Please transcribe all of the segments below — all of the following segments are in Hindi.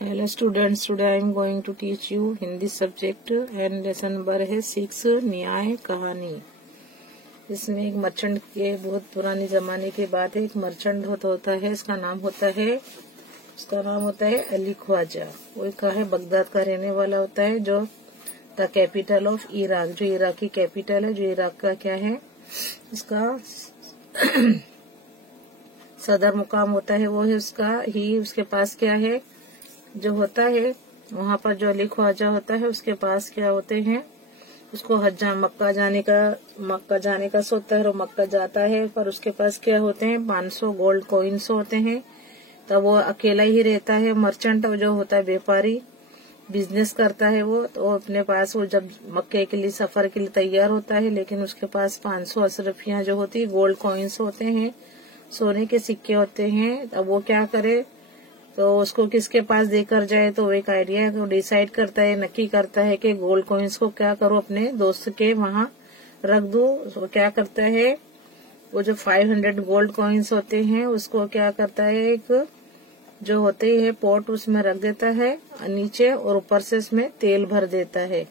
Hello students, today I am going to teach you Hindi subject and lesson number है 6 न्याय कहानी। इसमें एक मर्चेंट के बहुत पुराने जमाने की बात है। एक मर्चेंट होता है, उसका नाम होता है अली ख्वाजा। वो कहा है बगदाद का रहने वाला होता है, जो द कैपिटल ऑफ इराक, जो इराक की कैपिटल है, जो इराक का क्या है उसका सदर मुकाम होता है, वो है उसके पास क्या है जो होता है वहाँ पर जो अली ख्वाजा होता है उसके पास क्या होते हैं, उसको मक्का जाने का सोचता है और मक्का जाता है, पर उसके पास क्या होते हैं 500 गोल्ड कॉइन्स होते हैं। तब वो अकेला ही रहता है। मर्चेंट जो होता है व्यापारी, बिजनेस करता है वो, तो अपने पास वो जब मक्के के लिए सफर के लिए तैयार होता है, लेकिन उसके पास 500 अशरफियां जो होती है गोल्ड कॉइन्स होते हैं, सोने के सिक्के होते हैं। अब वो क्या करे, तो उसको किसके पास देकर जाए, तो एक आइडिया को डिसाइड करता है, नक्की करता है कि गोल्ड कॉइन्स को क्या करूं अपने दोस्त के वहां रख दूं। तो क्या करता है, वो जो 500 गोल्ड कॉइन्स होते हैं उसको क्या करता है, एक जो होते है पॉट उसमें रख देता है नीचे, और ऊपर से उसमें तेल भर देता है,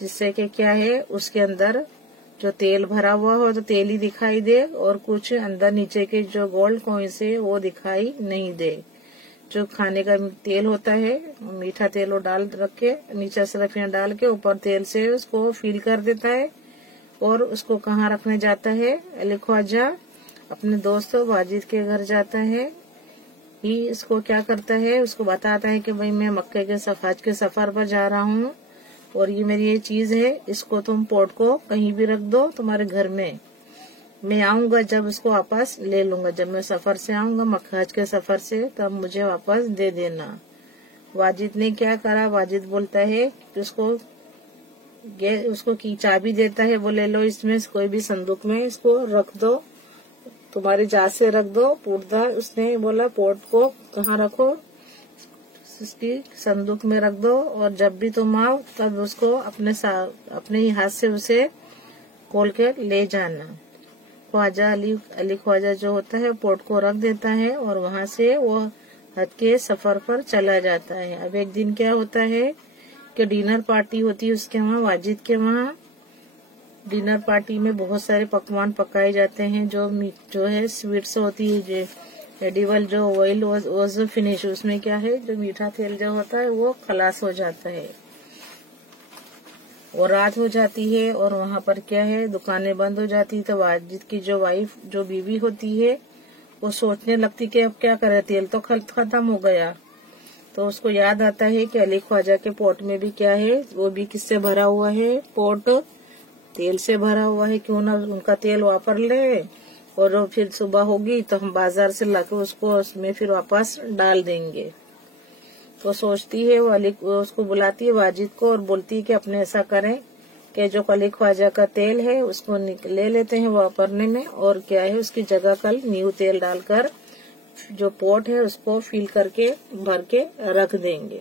जिससे कि क्या है उसके अंदर जो तेल भरा हुआ हो तो तेल ही दिखाई दे, और कुछ अंदर नीचे के जो गोल्ड कॉइन्स है वो दिखाई नहीं दे। जो खाने का तेल होता है, मीठा तेल वो डाल रख के नीचे अशरफियां डाल के ऊपर तेल से उसको फिल कर देता है। और उसको कहाँ रखने जाता है, अली ख्वाजा अपने दोस्त वाजिद के घर जाता है। ही इसको क्या करता है, उसको बताता है कि भाई मैं मक्के के हज के सफर पर जा रहा हूँ और ये मेरी ये चीज है, इसको तुम पोर्ट को कहीं भी रख दो तुम्हारे घर में, मैं आऊंगा जब उसको वापस ले लूंगा, जब मैं सफर से आऊंगा मक्का हज के सफर से, तब मुझे वापस दे देना। वाजिद ने क्या करा, वाजिद बोलता है कि उसको की चाबी देता है, वो ले लो, इसमें कोई भी संदूक में इसको रख दो, तुम्हारी जात से रख दो पूर्दा। उसने बोला पोर्ट को कहाँ रखो, उसकी संदूक में रख दो, और जब भी तुम आओ तब उसको अपने ही हाथ से उसे खोल के ले जाना। ख्वाजा अली ख्वाजा जो होता है पोर्ट को रख देता है और वहाँ से वो हज के सफर पर चला जाता है। अब एक दिन क्या होता है कि डिनर पार्टी होती है उसके वहाँ, वाजिद के वहाँ। डिनर पार्टी में बहुत सारे पकवान पकाए जाते हैं, जो है स्वीट्स होती है, जो एडिबल जो ऑयल वाज फिनिश, उसमें क्या है जो मीठा तेल जो होता है वो खलास हो जाता है। और रात हो जाती है और वहाँ पर क्या है दुकानें बंद हो जाती है। तो वाजिद की जो वाइफ जो बीवी होती है वो सोचने लगती कि अब क्या करे, तेल तो खत्म हो गया। तो उसको याद आता है कि अली ख्वाजा के पोर्ट में भी क्या है, वो भी किससे भरा हुआ है, पोर्ट तेल से भरा हुआ है, क्यों ना उनका तेल वापर ले, और फिर सुबह होगी तो हम बाजार से लाकर उसको उसमें फिर वापस डाल देंगे। तो सोचती है वो उसको बुलाती है वाजिद को और बोलती है कि अपने ऐसा करें कि जो अली ख्वाजा का तेल है उसको ले लेते हैं वापरने में, और क्या है उसकी जगह कल न्यू तेल डालकर जो पोर्ट है उसको फिल करके भर के रख देंगे।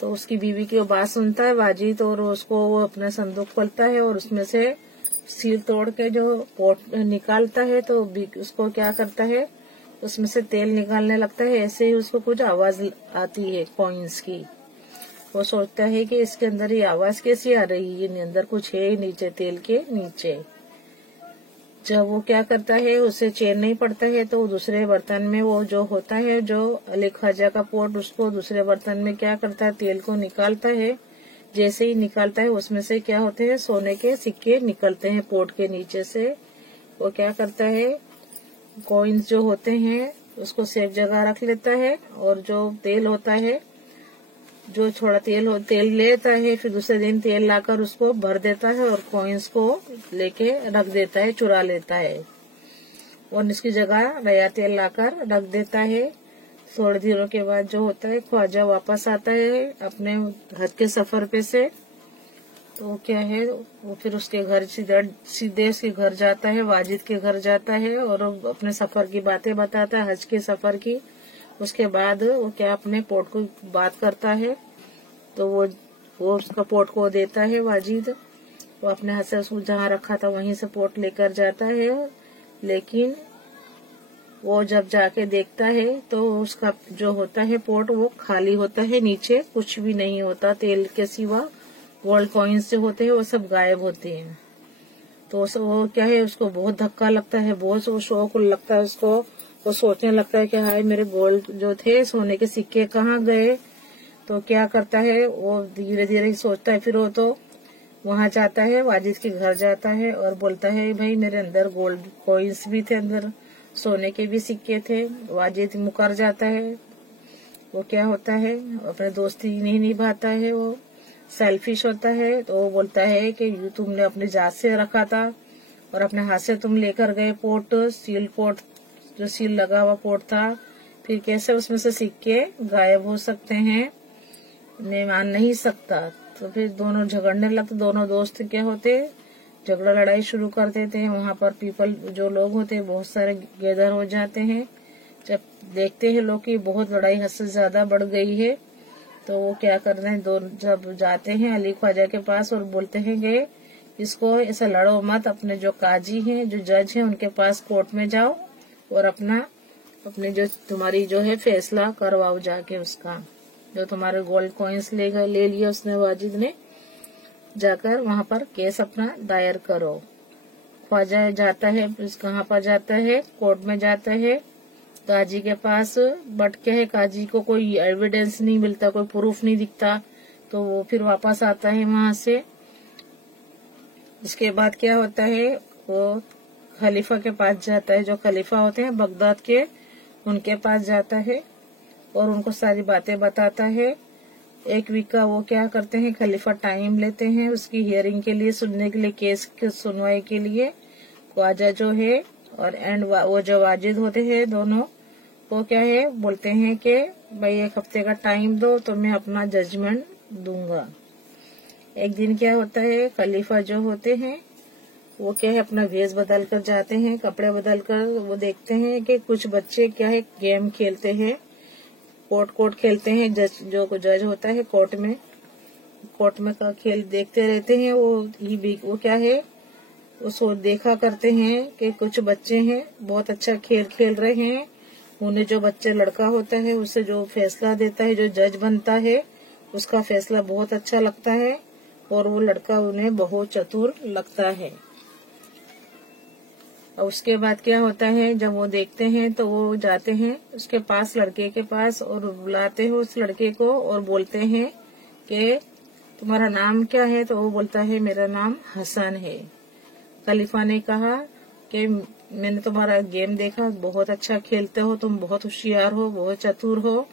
तो उसकी बीवी की वो बात सुनता है वाजिद, और उसको वो अपना संदूक खोलता है और उसमें से सील तोड़ के जो पोर्ट निकालता है, तो उसको क्या करता है उसमें से तेल निकालने लगता है। ऐसे ही उसको कुछ आवाज आती है कॉइन्स की। वो सोचता है कि इसके अंदर ये आवाज कैसी आ रही है, ये अंदर कुछ है नीचे तेल के नीचे। जब वो क्या करता है उसे चैन नहीं पड़ता है, तो दूसरे बर्तन में वो जो होता है जो अली ख्वाजा का पोर्ट, उसको दूसरे बर्तन में क्या करता है तेल को निकालता है। जैसे ही निकालता है उसमें से क्या होते हैं सोने के सिक्के निकलते हैं पोर्ट के नीचे से। वो क्या करता है कॉइन्स जो होते हैं उसको सेफ जगह रख लेता है, और जो तेल होता है जो थोड़ा तेल लेता है, फिर दूसरे दिन तेल लाकर उसको भर देता है और कॉइन्स को लेके रख देता है, चुरा लेता है, और इसकी जगह नया तेल लाकर रख देता है। थोड़े दिनों के बाद जो होता है ख्वाजा वापस आता है अपने हज के सफर पे से। तो क्या है वो फिर उसके घर सीधे उसके घर जाता है, वाजिद के घर जाता है, और अपने सफर की बातें बताता है, हज के सफर की। उसके बाद वो क्या अपने पोर्ट को बात करता है, तो वो उसका पोर्ट को देता है वाजिद। वो अपने हाथ से उसको जहाँ रखा था वहीं से पोर्ट लेकर जाता है, लेकिन वो जब जाके देखता है तो उसका जो होता है पोट वो खाली होता है, नीचे कुछ भी नहीं होता तेल के सिवा। गोल्ड कॉइन्स जो होते हैं वो सब गायब होते हैं। तो वो क्या है, उसको बहुत धक्का लगता है, बहुत वो शौक लगता है उसको। वो सोचने लगता है कि हाय मेरे गोल्ड जो थे सोने के सिक्के कहाँ गए। तो क्या करता है, वो धीरे धीरे सोचता है। फिर वो तो वहां जाता है, वाजिद के घर जाता है और बोलता है भाई मेरे अंदर गोल्ड कॉइन्स भी थे, अंदर सोने के भी सिक्के थे। वाजिद मुकर जाता है। वो क्या होता है, अपने दोस्ती नहीं निभाता है, वो सेल्फिश होता है। तो वो बोलता है कि तुमने अपनी जात से रखा था और अपने हाथ से तुम लेकर गए पोट, सील पोट, जो सील लगा हुआ पोट था। फिर कैसे उसमें से सिक्के गायब हो सकते हैं, मैं मान नहीं सकता। तो फिर दोनों झगड़ने लगते। दोनों दोस्त क्या होते, झगड़ा लड़ाई शुरू कर देते हैं। वहां पर पीपल जो लोग होते हैं बहुत सारे गैदर हो जाते हैं। जब देखते हैं लोग कि बहुत लड़ाई हद से ज्यादा बढ़ गई है, तो वो क्या कर रहे हैं, जब जाते हैं अली ख्वाजा के पास और बोलते हैं कि इसको ऐसा लड़ो मत, अपने जो काजी हैं, जो जज हैं, उनके पास कोर्ट में जाओ और अपने जो तुम्हारी जो है फैसला करवाओ जाके उसका। जो तुम्हारे गोल्ड कॉइन्स ले लिया उसने, वाजिद ने, जाकर वहां पर केस अपना दायर करो। ख्वाजा जाता है, कहाँ पर जाता है, कोर्ट में जाता है, काजी के पास। बट क्या है, काजी को कोई एविडेंस नहीं मिलता, कोई प्रूफ नहीं दिखता। तो वो फिर वापस आता है वहां से। इसके बाद क्या होता है, वो खलीफा के पास जाता है। जो खलीफा होते हैं बगदाद के, उनके पास जाता है और उनको सारी बातें बताता है। एक वीक का वो क्या करते हैं, खलीफा टाइम लेते हैं उसकी हियरिंग के लिए, सुनने के लिए, केस की सुनवाई के लिए। ख्वाजा जो है और वो जो वाजिद होते हैं दोनों, वो क्या है, बोलते हैं कि भाई 1 हफ्ते का टाइम दो तो मैं अपना जजमेंट दूंगा। एक दिन क्या होता है, खलीफा जो होते हैं वो क्या है, अपना वेश बदल कर जाते हैं, कपड़े बदल कर। वो देखते हैं कि कुछ बच्चे क्या है, गेम खेलते हैं, कोर्ट खेलते हैं। जो जज होता है कोर्ट में का खेल देखते रहते हैं। वो क्या है, वो देखा करते हैं कि कुछ बच्चे हैं बहुत अच्छा खेल खेल रहे हैं। उन्हें जो बच्चे लड़का होता है उससे जो फैसला देता है, जो जज बनता है, उसका फैसला बहुत अच्छा लगता है और वो लड़का उन्हें बहुत चतुर लगता है। और उसके बाद क्या होता है, जब वो देखते हैं तो वो जाते हैं उसके पास, लड़के के पास, और बुलाते हैं उस लड़के को और बोलते हैं कि तुम्हारा नाम क्या है। तो वो बोलता है मेरा नाम हसन है। खलीफा ने कहा कि मैंने तुम्हारा गेम देखा, बहुत अच्छा खेलते हो, तुम बहुत होशियार हो, बहुत चतुर हो।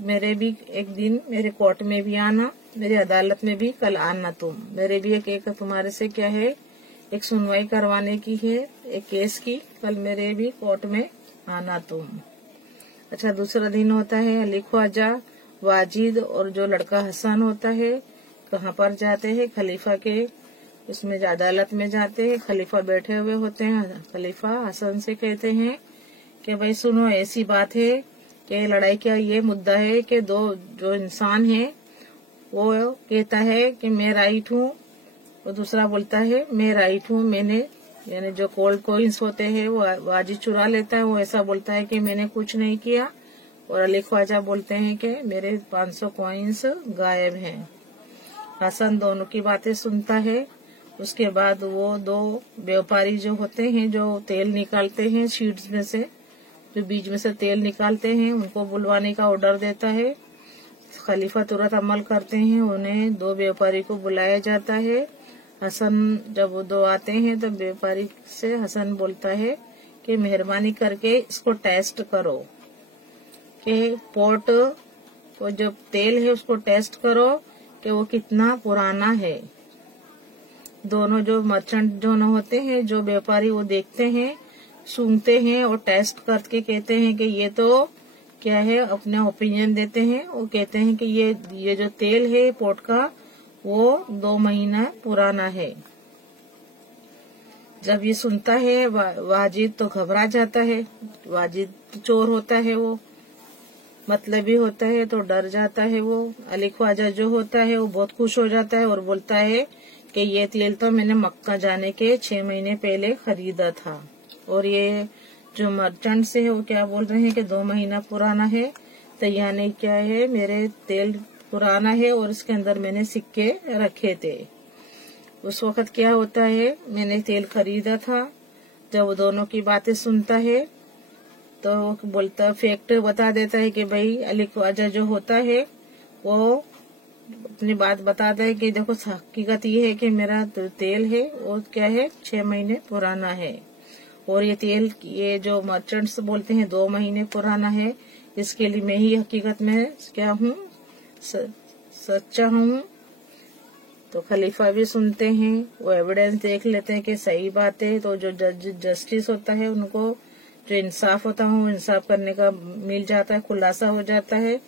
मेरे भी एक दिन मेरे कोर्ट में भी आना, मेरी अदालत में भी कल आना तुम। मेरे भी एक तुम्हारे से क्या है, एक सुनवाई करवाने की है, एक केस की। कल मेरे भी कोर्ट में आना तुम। अच्छा, दूसरा दिन होता है, अली ख्वाजा, वाजिद और जो लड़का हसन होता है कहाँ पर जाते हैं, खलीफा के उसमें अदालत में जाते हैं। खलीफा बैठे हुए होते हैं। खलीफा हसन से कहते हैं कि भाई सुनो, ऐसी बात है कि लड़ाई का ये मुद्दा है कि दो जो इंसान है, वो कहता है कि मैं राइट हूँ और दूसरा बोलता है मैं राइट हूँ। मैंने, यानी जो गोल्ड कॉइन्स होते हैं वो वाजिद चुरा लेता है, वो ऐसा बोलता है कि मैंने कुछ नहीं किया। और अली ख्वाजा बोलते हैं कि मेरे 500 कॉइन्स गायब हैं। हसन दोनों की बातें सुनता है। उसके बाद वो दो व्यापारी जो होते हैं, जो तेल निकालते हैं शीट्स में से, जो बीज में से तेल निकालते हैं, उनको बुलवाने का ऑर्डर देता है। खलीफा तुरंत अमल करते हैं, उन्हें 2 व्यापारी को बुलाया जाता है। हसन जब वो 2 आते हैं तो व्यापारी से हसन बोलता है कि मेहरबानी करके इसको टेस्ट करो, कि पोट वो जो तेल है उसको टेस्ट करो कि वो कितना पुराना है। दोनों जो मर्चेंट जो न होते हैं, जो व्यापारी, वो देखते हैं, सूंघते हैं और टेस्ट करके कहते हैं कि ये तो क्या है, अपने ओपिनियन देते हैं। वो कहते हैं कि ये जो तेल है पोट का, वो 2 महीना पुराना है। जब ये सुनता है वाजिद तो घबरा जाता है। वाजिद चोर होता है, वो मतलबी होता है, तो डर जाता है वो। अली ख्वाजा जो होता है वो बहुत खुश हो जाता है और बोलता है कि ये तेल तो मैंने मक्का जाने के 6 महीने पहले खरीदा था और ये जो मर्चेंट से है वो क्या बोल रहे हैं कि 2 महीना पुराना है, तो यानी क्या है, मेरे तेल पुराना है और इसके अंदर मैंने सिक्के रखे थे। उस वक्त क्या होता है, मैंने तेल खरीदा था। जब वो दोनों की बातें सुनता है तो वो बोलता, फैक्ट बता देता है कि भाई अली ख्वाजा जो होता है वो अपनी बात बताता है कि देखो हकीकत ये है कि मेरा तेल है वो क्या है 6 महीने पुराना है, और ये तेल ये जो मर्चेंट्स बोलते हैं 2 महीने पुराना है, इसके लिए मैं ही हकीकत में क्या हूँ, सच्चा हूँ। तो खलीफा भी सुनते हैं, वो एविडेंस देख लेते हैं कि सही बात है। तो जो जस्टिस होता है उनको जो इंसाफ होता है वो इंसाफ करने का मिल जाता है, खुलासा हो जाता है।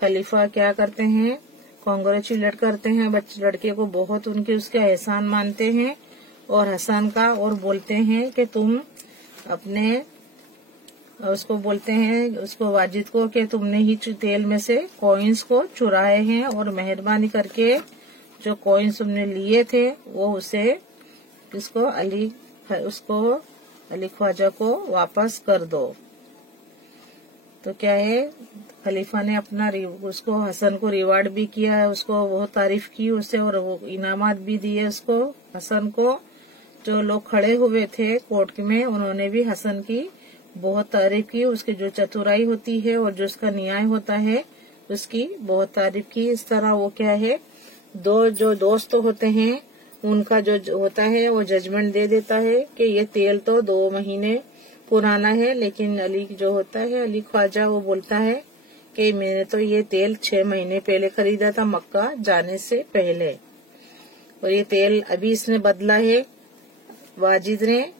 खलीफा क्या करते हैं, कांग्रेचुलेट करते हैं लड़के को, बहुत उनके उसका एहसान मानते हैं और हसन का, और बोलते हैं कि तुम अपने उसको बोलते हैं उसको वाजिद को कि तुमने ही तेल में से कॉइन्स को चुराए हैं और मेहरबानी करके जो कॉइन्स तुमने लिए थे वो उसे उसको अली ख्वाजा को वापस कर दो। तो क्या है, खलीफा ने अपना उसको हसन को रिवार्ड भी किया है, उसको बहुत तारीफ की उसे और वो इनामात भी दिए उसको हसन को। जो लोग खड़े हुए थे कोर्ट में उन्होंने भी हसन की बहुत तारीफ की, उसकी जो चतुराई होती है और जो उसका न्याय होता है उसकी बहुत तारीफ की। इस तरह वो क्या है, दो जो दोस्त होते हैं उनका जो होता है वो जजमेंट दे देता है कि ये तेल तो 2 महीने पुराना है, लेकिन अली जो होता है अली ख्वाजा वो बोलता है कि मैंने तो ये तेल 6 महीने पहले खरीदा था मक्का जाने से पहले, और ये तेल अभी इसने बदला है वाजिद ने,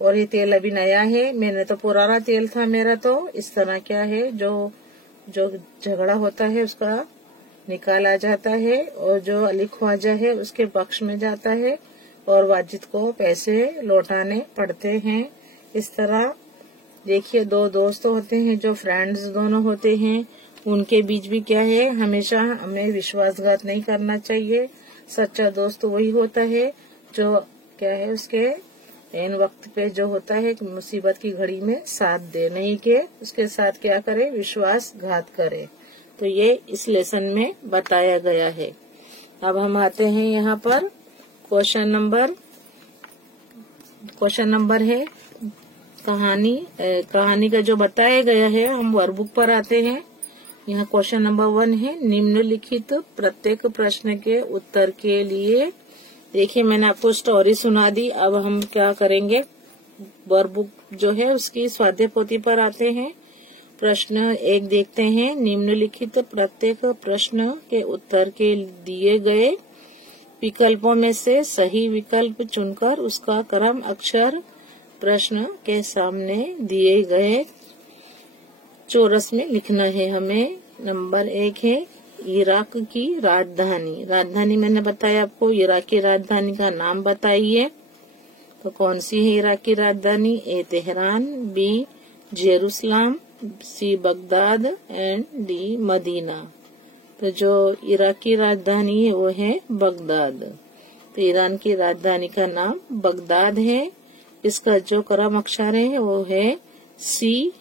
और ये तेल अभी नया है, मैंने तो पुराना तेल था मेरा। तो इस तरह क्या है, जो झगड़ा होता है उसका निकाल आ जाता है और जो अली ख्वाजा है उसके पक्ष में जाता है और वाजिद को पैसे लौटाने पड़ते हैं। इस तरह देखिए, 2 दोस्त होते हैं जो फ्रेंड्स दोनों होते हैं, उनके बीच भी क्या है, हमेशा हमें विश्वासघात नहीं करना चाहिए। सच्चा दोस्त वही होता है जो क्या है उसके इन वक्त पे जो होता है मुसीबत की घड़ी में साथ दे, नहीं के उसके साथ क्या करे, विश्वासघात करे। तो ये इस लेसन में बताया गया है। अब हम आते हैं यहाँ पर क्वेश्चन नंबर है कहानी का जो बताया गया है, हम वर्कबुक पर आते हैं। यहाँ क्वेश्चन नंबर 1 है, निम्नलिखित प्रत्येक प्रश्न के उत्तर के लिए। देखिए मैंने आपको स्टोरी सुना दी, अब हम क्या करेंगे, वर्कबुक जो है उसकी स्वाध्याय पोथी पर आते हैं। प्रश्न 1 देखते हैं, निम्नलिखित प्रत्येक प्रश्न के उत्तर के दिए गए विकल्पों में से सही विकल्प चुनकर उसका क्रम अक्षर प्रश्न के सामने दिए गए चौरस में लिखना है हमें। नंबर 1 है, इराक की राजधानी मैंने बताया आपको, इराक की राजधानी का नाम बताइए। तो कौन सी है इराक की राजधानी? A Tehran, B Jerusalem, C Baghdad and D Medina. तो जो इराक की राजधानी है वो है बगदाद। तो ईरान की राजधानी का नाम बगदाद है। इसका जो क्रम अक्षर है वो है सी,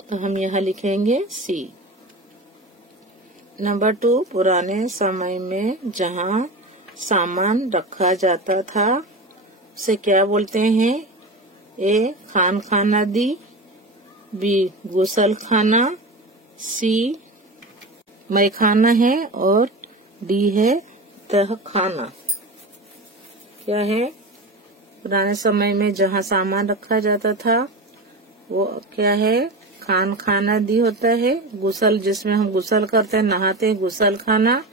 तो हम यहाँ लिखेंगे सी। नंबर 2, पुराने समय में जहाँ सामान रखा जाता था उसे क्या बोलते हैं? ए खाना दी, बी गुसल खाना, सी मैखाना है और डी है तहखाना। क्या है? पुराने समय में जहाँ सामान रखा जाता था वो क्या है? खाना दी होता है, गुसल जिसमें हम गुसल करते हैं नहाते हैं गुसल खाना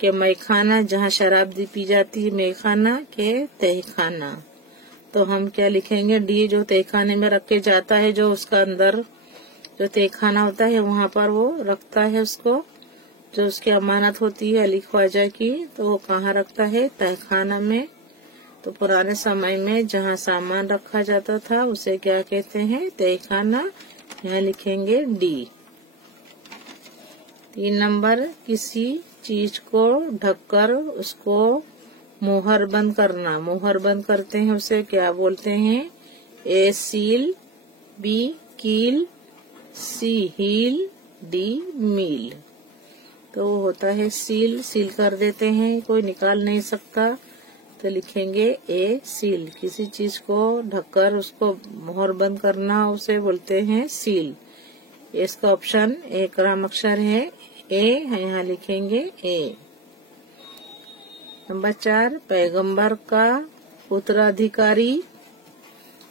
के, मैखाना जहाँ शराब पी जाती है मैखाना के तहखाना। तो हम क्या लिखेंगे? डी जो तहखाने में रखे जाता है, जो उसका अंदर जो तहखाना होता है वहाँ पर वो रखता है उसको, जो उसकी अमानत होती है अली ख्वाजा की, तो वो कहाँ रखता है? तहखाना में। तो पुराने समय में जहाँ सामान रखा जाता था उसे क्या कहते हैं? तहखाना। यहाँ लिखेंगे डी। 3 नंबर, किसी चीज को ढककर उसको मुहर बंद करना, मुहर बंद करते हैं उसे क्या बोलते हैं? ए सील, बी कील, सी हील, डी मील। तो वो होता है सील। सील कर देते हैं, कोई निकाल नहीं सकता, तो लिखेंगे ए सील। किसी चीज को ढककर उसको मोहर बंद करना उसे बोलते हैं सील। इसका ऑप्शन ए क्रम अक्षर है, ए है, यहाँ लिखेंगे ए। नंबर 4, पैगंबर का उत्तराधिकारी।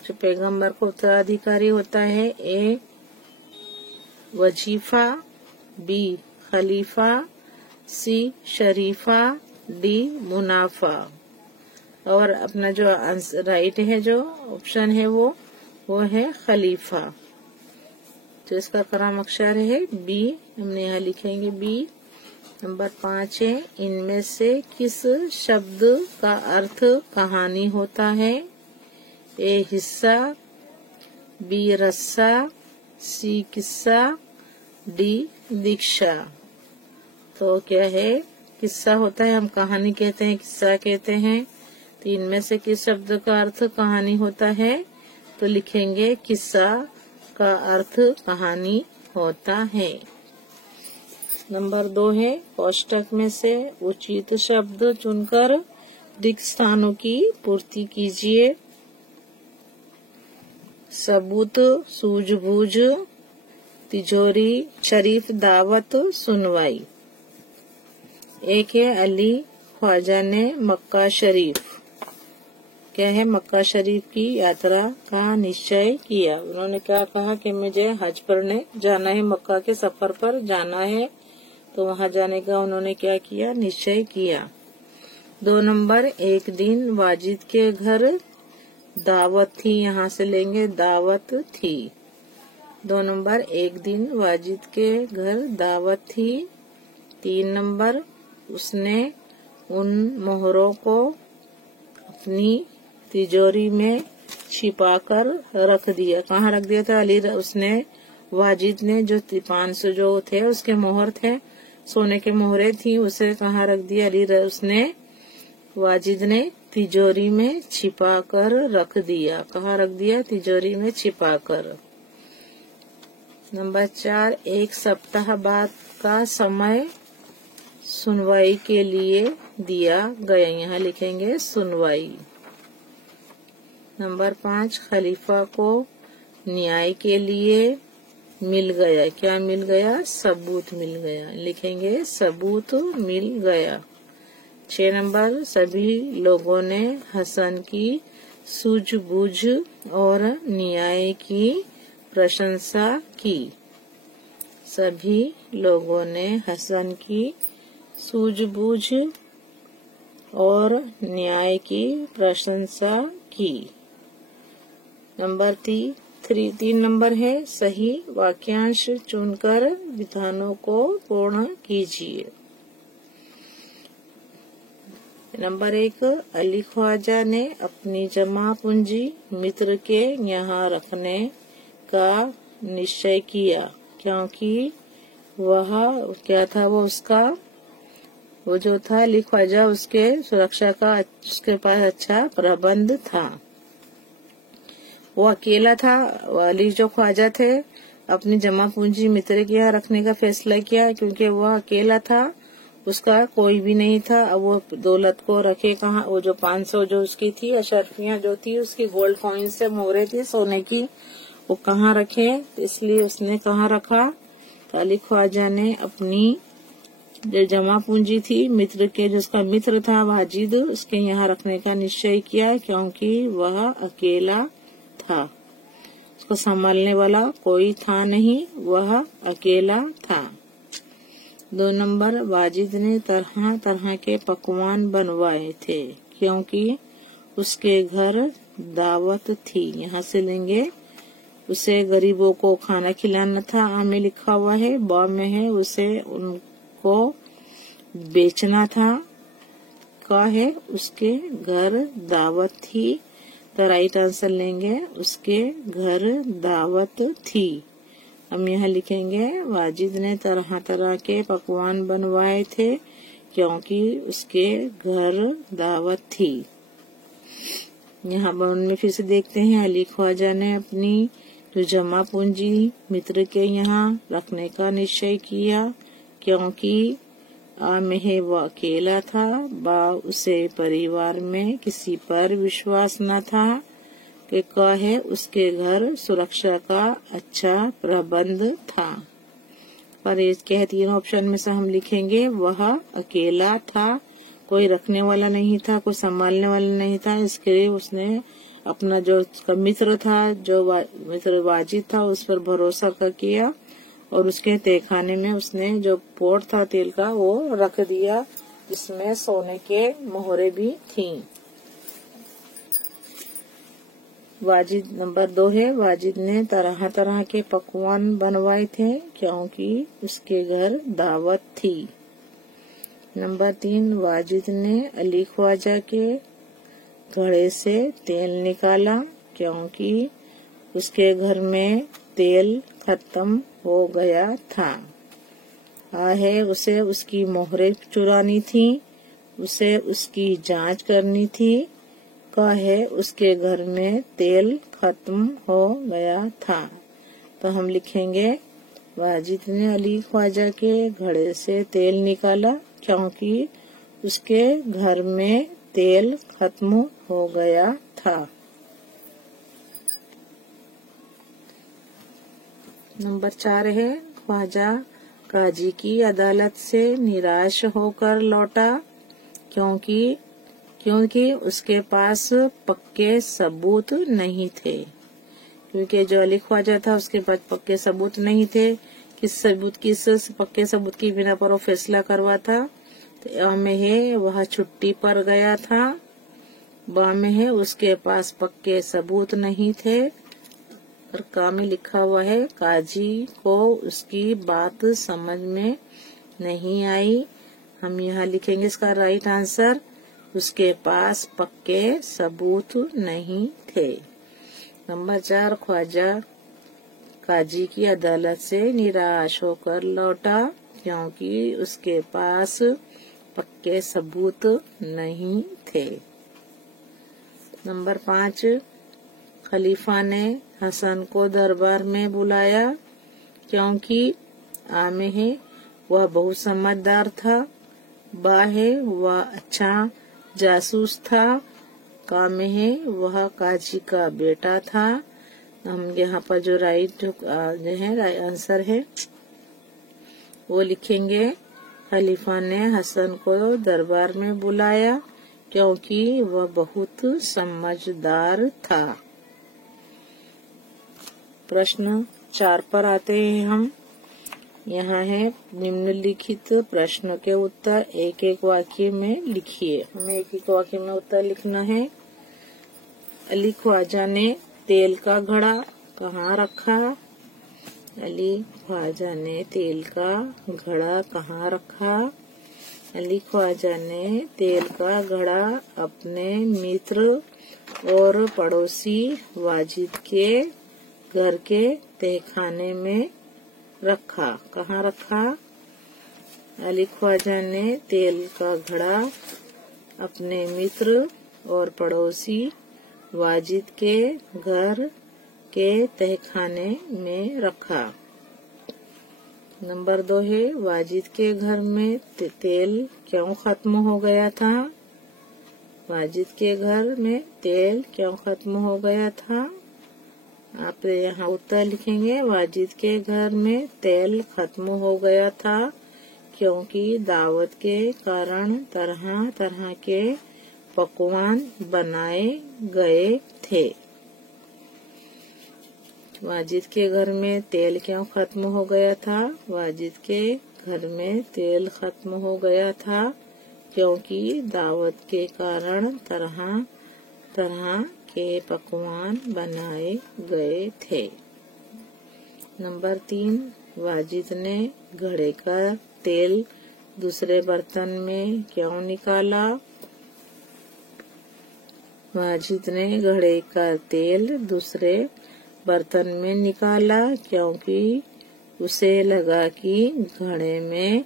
जो पैगंबर का उत्तराधिकारी होता है, ए वजीफा, बी खलीफा, सी शरीफा, डी मुनाफा। और अपना जो आंसर राइट है, जो ऑप्शन है वो है खलीफा। तो इसका क्रम अक्षर है बी, हमने यहाँ लिखेंगे बी। नंबर 5 है, इनमें से किस शब्द का अर्थ कहानी होता है? ए हिस्सा, बी रस्सा, सी किस्सा, डी दीक्षा। तो क्या है? किस्सा होता है, हम कहानी कहते हैं, किस्सा कहते हैं। तो इनमें से किस शब्द का अर्थ कहानी होता है? तो लिखेंगे किस्सा का अर्थ कहानी होता है। नंबर 2 है, कोष्टक में से उचित शब्द चुनकर रिक्त स्थानों की पूर्ति कीजिए। सबूत, सूझबूझ, तिजोरी, शरीफ, दावत, सुनवाई। एक है, अली ख्वाजा ने मक्का शरीफ, क्या है, मक्का शरीफ की यात्रा का निश्चय किया। उन्होंने क्या कहा कि मुझे हज पढ़ने जाना है, मक्का के सफर पर जाना है, तो वहाँ जाने का उन्होंने क्या किया, निश्चय किया। 2 नंबर, एक दिन वाजिद के घर दावत थी, यहाँ से लेंगे दावत थी। 2 नंबर, एक दिन वाजिद के घर दावत थी। 3 नंबर, उसने उन मोहरों को अपनी तिजोरी में छिपाकर रख दिया। कहाँ रख दिया था? अली उसने, वाजिद ने, जो 500 जो थे उसके मोहर थे, सोने के मोहरे थी, उसे कहाँ रख दिया? अली उसने, वाजिद ने तिजोरी में छिपाकर रख दिया। कहाँ रख दिया? तिजोरी में छिपाकर। नंबर 4, एक सप्ताह बाद का समय सुनवाई के लिए दिया गया, यहाँ लिखेंगे सुनवाई। नंबर 5, खलीफा को न्याय के लिए मिल गया, क्या मिल गया? सबूत मिल गया, लिखेंगे सबूत मिल गया। 6 नंबर, सभी लोगों ने हसन की सूझबूझ और न्याय की प्रशंसा की। सभी लोगों ने हसन की सूझबूझ और न्याय की प्रशंसा की। नंबर 3 नंबर है, सही वाक्यांश चुनकर विधानों को पूर्ण कीजिए। नंबर 1, अली ख्वाजा ने अपनी जमा पूंजी मित्र के यहाँ रखने का निश्चय किया, क्योंकि वह क्या था, वो उसका, वो जो था अली ख्वाजा, उसके सुरक्षा का उसके पास अच्छा प्रबंध था। वो अकेला था, अली जो ख्वाजा थे, अपनी जमा पूंजी मित्र के यहाँ रखने का फैसला किया, क्योंकि वह अकेला था, उसका कोई भी नहीं था। अब वो दौलत को रखे कहाँ? वो जो 500 जो उसकी थी, अशरफियाँ जो थी उसकी, गोल्ड कॉइन से मोहरे थी सोने की, वो कहाँ रखे? इसलिए उसने कहाँ रखा? तो अली ख्वाजा ने अपनी जो जमा पूंजी थी मित्र के, जो उसका मित्र था वाजिद, उसके यहाँ रखने का निश्चय किया, क्योंकि वह अकेला था, उसको संभालने वाला कोई था नहीं, वह अकेला था। 2 नंबर, वाजिद ने तरह तरह के पकवान बनवाए थे, क्योंकि उसके घर दावत थी, यहाँ से लेंगे उसे गरीबों को खाना खिलाना था। आ में लिखा हुआ है, बा में है उसे उनको बेचना था, का है उसके घर दावत थी। तो राइट आंसर लेंगे उसके घर दावत थी। हम यहाँ लिखेंगे वाजिद ने तरह तरह के पकवान बनवाए थे, क्योंकि उसके घर दावत थी। यहाँ पर उनमें फिर से देखते हैं, अली ख्वाजा ने अपनी जो जमा पूंजी मित्र के यहाँ रखने का निश्चय किया, क्योंकि में वो अकेला था, बा उसे परिवार में किसी पर विश्वास न था कि कहे उसके घर सुरक्षा का अच्छा प्रबंध था। पर इसके 3 ऑप्शन में से हम लिखेंगे वह अकेला था, कोई रखने वाला नहीं था, कोई संभालने वाला नहीं था, इसके लिए उसने अपना जो उसका मित्र था, जो मित्र वाजिद था, उस पर भरोसा किया और उसके तहखाने में उसने जो पोट था तेल का वो रख दिया, जिसमें सोने के मोहरे भी थी। वाजिद नंबर 2 है, वाजिद ने तरह तरह के पकवान बनवाए थे, क्योंकि उसके घर दावत थी। नंबर 3, वाजिद ने अली ख्वाजा के घड़े से तेल निकाला, क्योंकि उसके घर में तेल खत्म हो गया था। है उसे उसकी मोहरें चुरानी थी, उसे उसकी जांच करनी थी, है उसके घर में तेल खत्म हो गया था। तो हम लिखेंगे वाजिद ने अली ख्वाजा के घड़े से तेल निकाला, क्योंकि उसके घर में तेल खत्म हो गया था। नंबर 4 है, ख्वाजा काजी की अदालत से निराश होकर लौटा, क्योंकि उसके पास पक्के सबूत नहीं थे। क्योंकि जो अली ख्वाजा था उसके पास पक्के सबूत नहीं थे। किस पक्के सबूत की बिना पर वो फैसला करवा था। तो में है वह छुट्टी पर गया था, बा में है उसके पास पक्के सबूत नहीं थे, और का में लिखा हुआ है काजी को उसकी बात समझ में नहीं आई। हम यहाँ लिखेंगे इसका राइट आंसर, उसके पास पक्के सबूत नहीं थे। नंबर 4, ख्वाजा काजी की अदालत से निराश होकर लौटा, क्योंकि उसके पास पक्के सबूत नहीं थे। नंबर 5, खलीफा ने हसन को दरबार में बुलाया, क्योंकि आमे है वह बहुत समझदार था, बा है वह अच्छा जासूस था, का में है वह काजी का बेटा था। हम यहाँ पर जो राइट आंसर है वो लिखेंगे खलीफा ने हसन को दरबार में बुलाया, क्योंकि वह बहुत समझदार था। प्रश्न 4 पर आते हैं हम। यहाँ है निम्नलिखित प्रश्न के उत्तर एक एक वाक्य में लिखिए। हमें एक एक वाक्य में उत्तर लिखना है। अली ख्वाजा ने तेल का घड़ा कहाँ रखा? अली ख्वाजा ने तेल का घड़ा कहाँ रखा? अली ख्वाजा ने तेल का घड़ा अपने मित्र और पड़ोसी वाजिद के घर के तहखाने में रखा। कहाँ रखा? अली ख्वाजा ने तेल का घड़ा अपने मित्र और पड़ोसी वाजिद के घर के तहखाने में रखा। नंबर 2 है, वाजिद के घर में तेल क्यों खत्म हो गया था? वाजिद के घर में तेल क्यों खत्म हो गया था? आप यहाँ उत्तर लिखेंगे वाजिद के घर में तेल खत्म हो गया था, क्योंकि दावत के कारण तरह तरह के पकवान बनाए गए थे। वाजिद के घर में तेल क्यों खत्म हो गया था? वाजिद के घर में तेल खत्म हो गया था, क्योंकि दावत के कारण तरह तरह के पकवान बनाए गए थे। नंबर 3, वाजिद ने घड़े का तेल दूसरे बर्तन में क्यों निकाला? वाजिद ने घड़े का तेल दूसरे बर्तन में निकाला, क्योंकि उसे लगा कि घड़े में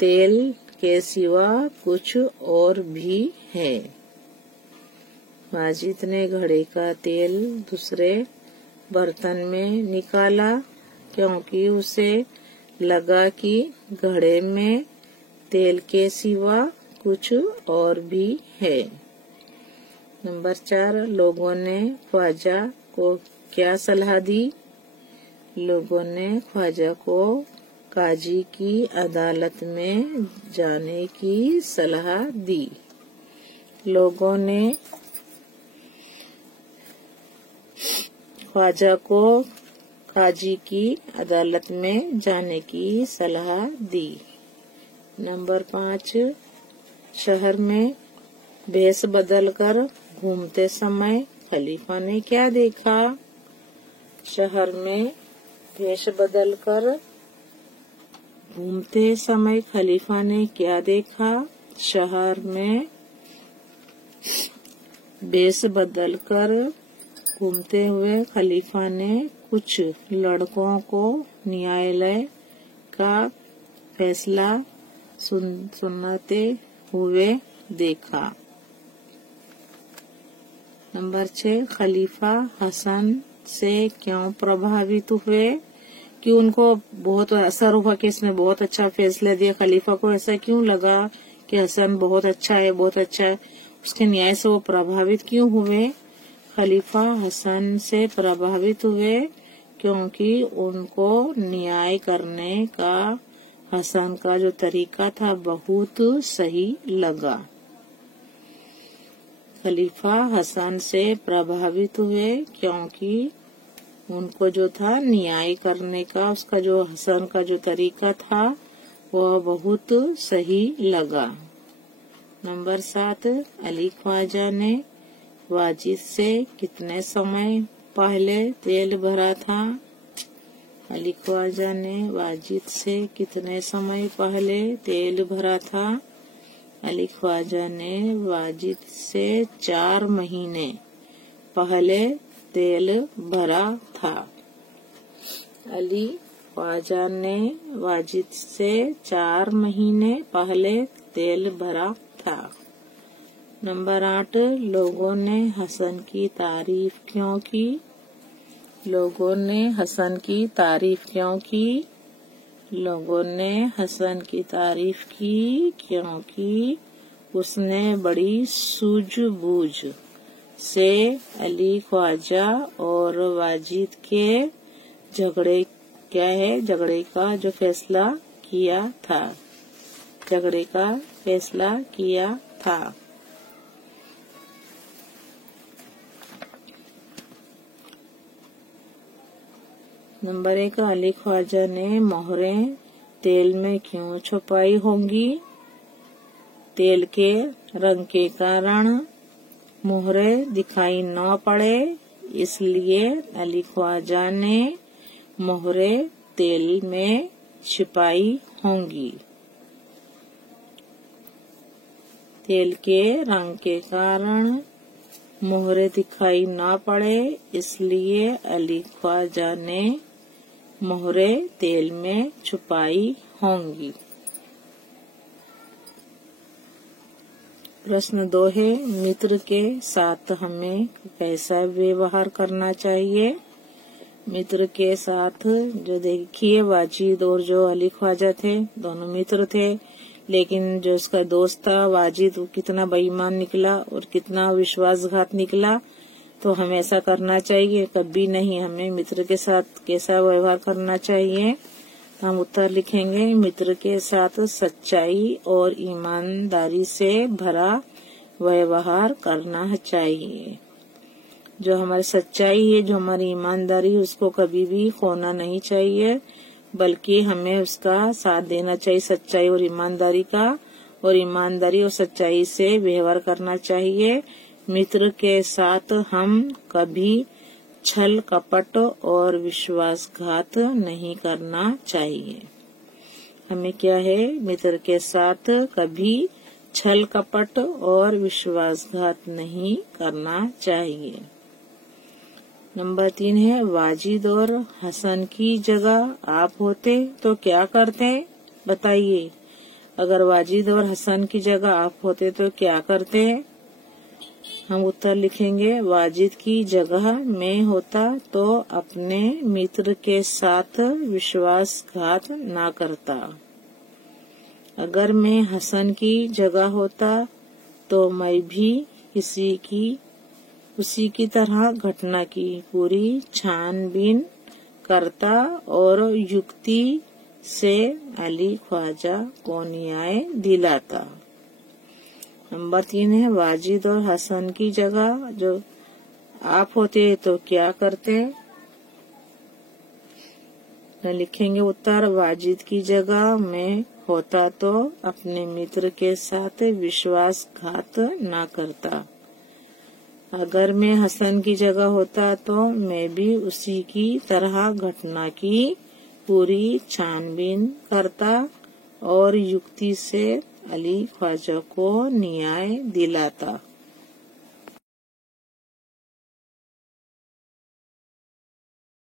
तेल के सिवा कुछ और भी है। वाजिद ने घड़े का तेल दूसरे बर्तन में निकाला, क्योंकि उसे लगा कि घड़े में तेल के सिवा कुछ और भी है। नंबर 4, लोगों ने ख्वाजा को क्या सलाह दी? लोगों ने ख्वाजा को काजी की अदालत में जाने की सलाह दी। लोगों ने ख्वाजा को काजी की अदालत में जाने की सलाह दी। नंबर 5, शहर में भेष बदलकर घूमते समय खलीफा ने क्या देखा? शहर में भेष बदलकर घूमते समय खलीफा ने क्या देखा? शहर में भेष बदलकर घूमते हुए खलीफा ने कुछ लड़कों को न्यायालय का फैसला सुनाते हुए देखा। नंबर 6, खलीफा हसन से क्यों प्रभावित हुए? कि उनको बहुत असर हुआ कि इसने बहुत अच्छा फैसला दिया। खलीफा को ऐसा क्यों लगा कि हसन बहुत अच्छा है, बहुत अच्छा है? उसके न्याय से वो प्रभावित क्यों हुए? खलीफा हसन से प्रभावित हुए क्योंकि उनको न्याय करने का हसन का जो तरीका था बहुत सही लगा। खलीफा हसन से प्रभावित हुए क्योंकि उनको जो था न्याय करने का, उसका जो हसन का जो तरीका था वह बहुत सही लगा। नंबर 7, अली ख्वाजा ने वाजिद से कितने समय पहले तेल भरा था? अली ख्वाजा ने वाजिद से कितने समय पहले तेल भरा था? अली ख्वाजा ने वाजिद से 4 महीने पहले तेल भरा था। अली ख्वाजा ने वाजिद से 4 महीने पहले तेल भरा था। नंबर 8, लोगों ने हसन की तारीफ क्यों की? लोगों ने हसन की तारीफ क्यों की? लोगों ने हसन की तारीफ की क्योंकि उसने बड़ी सूझबूझ से अली ख्वाजा और वाजिद के झगड़े का जो फैसला किया था। झगड़े का फैसला किया था। नंबर 1, अली ख्वाजा ने मोहरें तेल में क्यों छुपाई होंगी? तेल के रंग के कारण मोहरें दिखाई न पड़े, इसलिए अली ख्वाजा ने मोहरें तेल में छिपाई होंगी। तेल के रंग के कारण मोहरें दिखाई न पड़े, इसलिए अली ख्वाजा ने मोहरें तेल में छुपाई होंगी। प्रश्न 2 है, मित्र के साथ हमें कैसा व्यवहार करना चाहिए? मित्र के साथ जो देखिए वाजिद और जो अली ख्वाजा थे दोनों मित्र थे, लेकिन जो उसका दोस्त था वाजिद वो कितना बेईमान निकला और कितना विश्वासघात निकला। तो हमें ऐसा करना चाहिए कभी नहीं। हमें मित्र के साथ कैसा व्यवहार करना चाहिए? हम उत्तर लिखेंगे, मित्र के साथ सच्चाई और ईमानदारी से भरा व्यवहार करना चाहिए। जो हमारी सच्चाई है, जो हमारी ईमानदारी है, उसको कभी भी खोना नहीं चाहिए, बल्कि हमें उसका साथ देना चाहिए, सच्चाई और ईमानदारी का। और ईमानदारी और सच्चाई से व्यवहार करना चाहिए। मित्र के साथ हम कभी छल कपट और विश्वासघात नहीं करना चाहिए। हमें क्या है? मित्र के साथ कभी छल कपट और विश्वासघात नहीं करना चाहिए। नंबर 3 है, वाजिद और हसन की जगह आप होते तो क्या करते? बताइए। अगर वाजिद और हसन की जगह आप होते तो क्या करते? हम उत्तर लिखेंगे, वाजिद की जगह मैं होता तो अपने मित्र के साथ विश्वासघात ना करता। अगर मैं हसन की जगह होता तो मैं भी उसी की तरह घटना की पूरी छानबीन करता और युक्ति से अली ख्वाजा को न्याय दिलाता। नंबर 3 है, वाजिद और हसन की जगह जो आप होते तो क्या करते। लिखेंगे उत्तर, वाजिद की जगह मैं होता तो अपने मित्र के साथ विश्वासघात ना करता। अगर मैं हसन की जगह होता तो मैं भी उसी की तरह घटना की पूरी छानबीन करता और युक्ति से अली ख्वाजा को न्याय दिलाता।